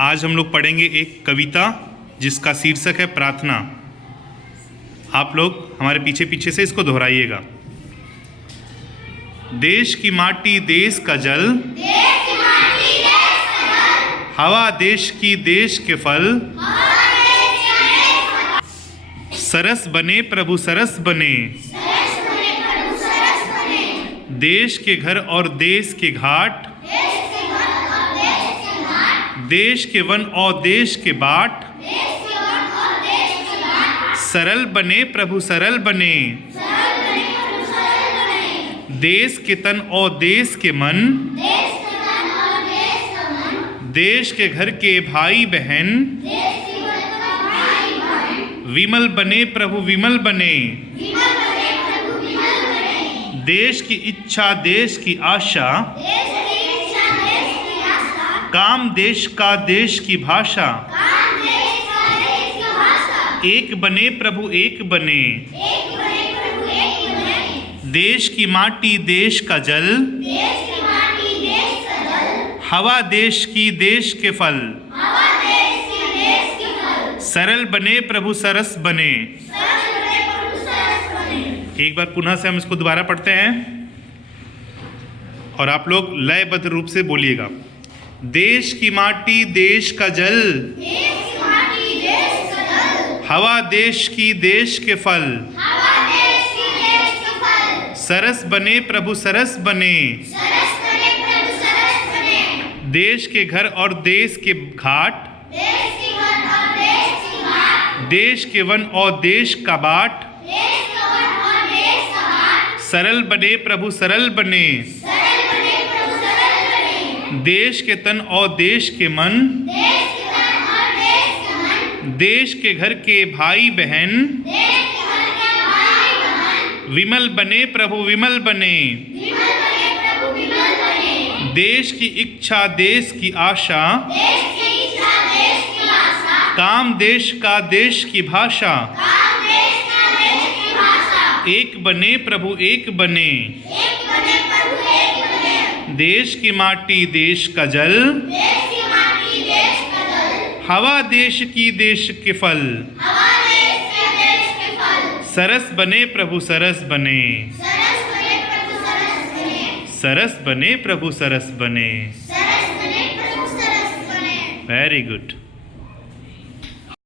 आज हम लोग पढ़ेंगे एक कविता जिसका शीर्षक है प्रार्थना। आप लोग हमारे पीछे पीछे से इसको दोहराइएगा। देश की माटी देश का जल, हवा देश की देश के फल, सरस बने प्रभु सरस बने, देश के घर और देश के घाट, देश के वन और देश के बाट, सरल बने प्रभु सरल बने, देश के तन और देश के मन, देश के घर के भाई बहन, विमल बने प्रभु विमल बने, देश की इच्छा देश की आशा, काम देश का देश की भाषा, एक बने प्रभु एक बने, देश की माटी देश का जल, हवा देश की देश के फल, सरल बने प्रभु सरस बने। एक बार पुनः से हम इसको दोबारा पढ़ते हैं और आप लोग लयबद्ध रूप से बोलिएगा। देश की माटी देश का जल, हवा देश की देश के फल, सरस बने प्रभु सरस बने, देश के घर और देश के घाट, देश के वन और देश का बाट, सरल बने प्रभु सरल बने, देश के तन और देश के मन, देश के घर के भाई बहन, विमल बने प्रभु विमल बने, देश की इच्छा देश की आशा, काम देश का देश की भाषा, एक बने प्रभु एक बने, देश की माटी देश का जल, हवा देश की देश के फल, सरस बने प्रभु सरस बने, सरस बने प्रभु सरस बने। Very good.